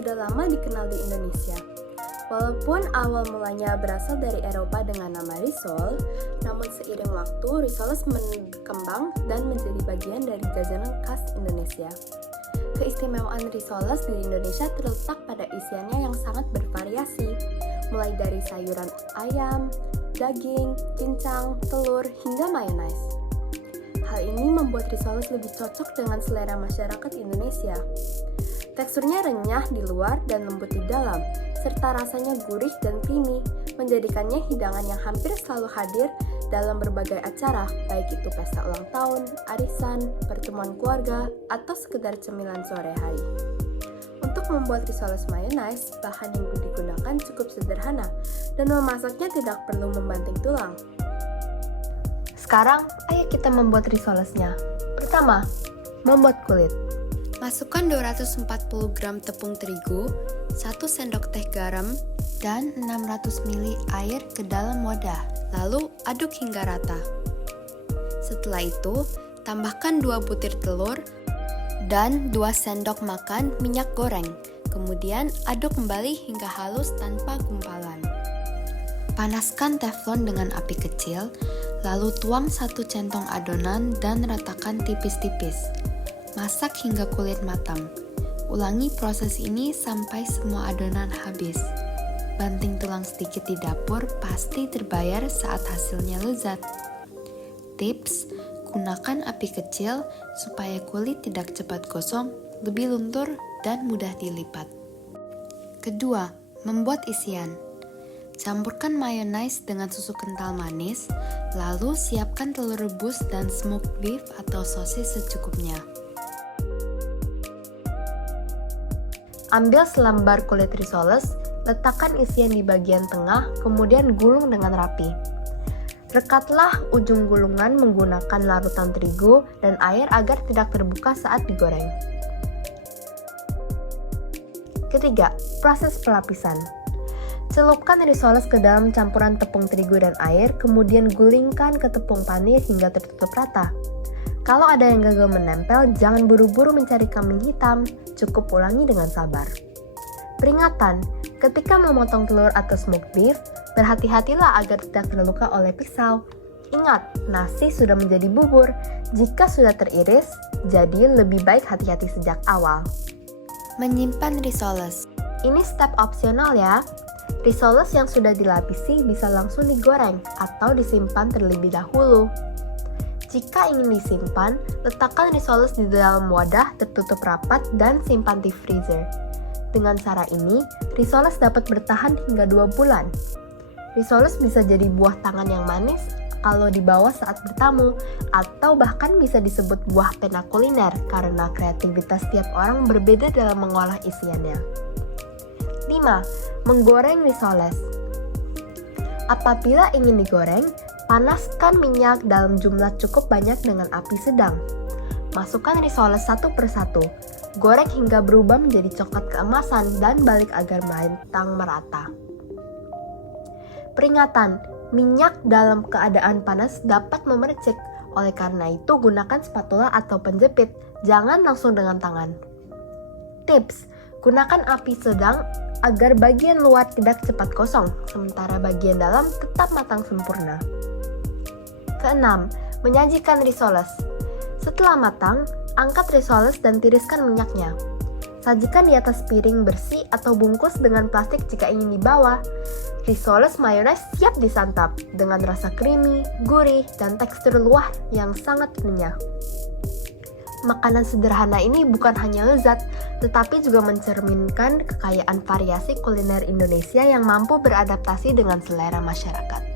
sudah lama dikenal di Indonesia. Walaupun awal mulanya berasal dari Eropa dengan nama risol, namun seiring waktu risoles berkembang dan menjadi bagian dari jajanan khas Indonesia. Keistimewaan risoles di Indonesia terletak pada isiannya yang sangat bervariasi, mulai dari sayuran ayam, daging, cincang, telur, hingga mayonaise. Hal ini membuat risoles lebih cocok dengan selera masyarakat Indonesia. Teksturnya renyah di luar dan lembut di dalam, serta rasanya gurih dan creamy, menjadikannya hidangan yang hampir selalu hadir dalam berbagai acara, baik itu pesta ulang tahun, arisan, pertemuan keluarga, atau sekedar cemilan sore hari. Untuk membuat risoles mayonnaise, bahan yang digunakan cukup sederhana, dan memasaknya tidak perlu membanting tulang. Sekarang, ayo kita membuat risolesnya. Pertama, membuat kulit. Masukkan 240 gram tepung terigu, 1 sendok teh garam, dan 600 ml air ke dalam wadah. Lalu aduk hingga rata. Setelah itu, tambahkan 2 butir telur dan 2 sendok makan minyak goreng. Kemudian aduk kembali hingga halus tanpa gumpalan. Panaskan teflon dengan api kecil, lalu tuang 1 centong adonan dan ratakan tipis-tipis. Masak hingga kulit matang. Ulangi proses ini sampai semua adonan habis. Banting tulang sedikit di dapur pasti terbayar saat hasilnya lezat. Tips, gunakan api kecil supaya kulit tidak cepat gosong, lebih luntur, dan mudah dilipat. Kedua, membuat isian. Campurkan mayonnaise dengan susu kental manis, lalu siapkan telur rebus dan smoked beef atau sosis secukupnya. Ambil selembar kulit risoles, letakkan isian di bagian tengah, kemudian gulung dengan rapi. Rekatlah ujung gulungan menggunakan larutan terigu dan air agar tidak terbuka saat digoreng. Ketiga, proses pelapisan. Celupkan risoles ke dalam campuran tepung terigu dan air, kemudian gulingkan ke tepung panis hingga tertutup rata. Kalau ada yang gagal menempel, jangan buru-buru mencari kambing hitam, cukup ulangi dengan sabar. Peringatan, ketika memotong telur atau smoked beef, berhati-hatilah agar tidak terluka oleh pisau. Ingat, nasi sudah menjadi bubur. Jika sudah teriris, jadi lebih baik hati-hati sejak awal. Menyimpan risoles. Ini step opsional ya. Risoles yang sudah dilapisi bisa langsung digoreng atau disimpan terlebih dahulu. Jika ingin disimpan, letakkan risoles di dalam wadah tertutup rapat dan simpan di freezer. Dengan cara ini, risoles dapat bertahan hingga 2 bulan. Risoles bisa jadi buah tangan yang manis kalau dibawa saat bertamu, atau bahkan bisa disebut buah pena kuliner karena kreativitas tiap orang berbeda dalam mengolah isiannya. 5. Menggoreng risoles. Apabila ingin digoreng, panaskan minyak dalam jumlah cukup banyak dengan api sedang. Masukkan risoles satu persatu. Goreng hingga berubah menjadi coklat keemasan dan balik agar matang merata. Peringatan, minyak dalam keadaan panas dapat memercik. Oleh karena itu, gunakan spatula atau penjepit. Jangan langsung dengan tangan. Tips, gunakan api sedang agar bagian luar tidak cepat gosong, sementara bagian dalam tetap matang sempurna. Keenam, menyajikan risoles. Setelah matang, angkat risoles dan tiriskan minyaknya. Sajikan di atas piring bersih atau bungkus dengan plastik jika ingin dibawa. Risoles mayonnaise siap disantap dengan rasa creamy, gurih, dan tekstur luar yang sangat renyah. Makanan sederhana ini bukan hanya lezat, tetapi juga mencerminkan kekayaan variasi kuliner Indonesia yang mampu beradaptasi dengan selera masyarakat.